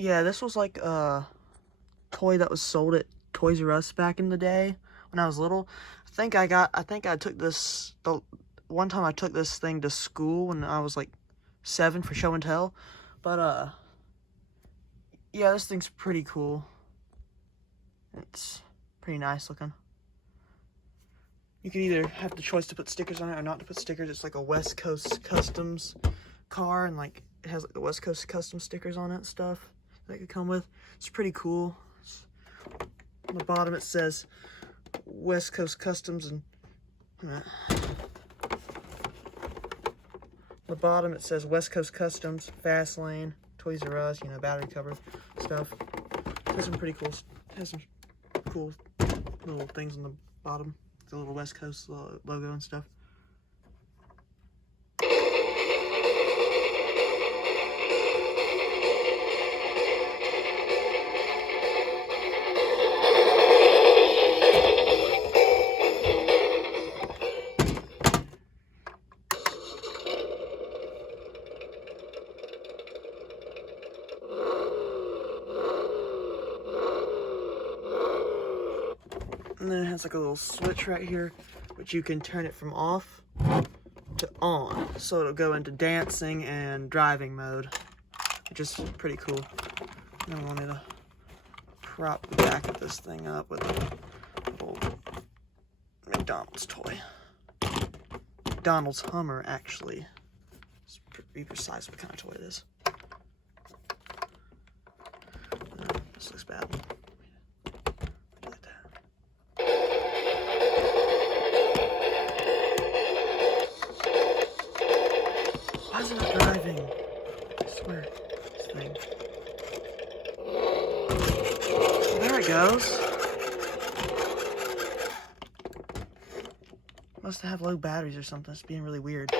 Yeah, this was like a toy that was sold at Toys R Us back in the day when I was little. I think I took this, the one time I took this thing to school when I was like 7 for show and tell. But, yeah, this thing's pretty cool. It's pretty nice looking. You can either have the choice to put stickers on it or not to put stickers. It's like a West Coast Customs car, and like it has like the West Coast Customs stickers on it and stuff that could come with. It's pretty cool. On the bottom it says West Coast Customs, and the bottom it says West Coast Customs, Fastlane, Toys R Us, you know, battery cover stuff. It has some pretty cool, little things on the bottom, the little West Coast logo and stuff. And then it has like a little switch right here, which you can turn it from off to on. So it'll go into dancing and driving mode, which is pretty cool. And I wanted to prop the back of this thing up with a little McDonald's toy. McDonald's Hummer, actually. Let's be precise what kind of toy it is. This looks bad. Why is it not driving? I swear, this thing. There it goes. Must have low batteries or something. It's being really weird.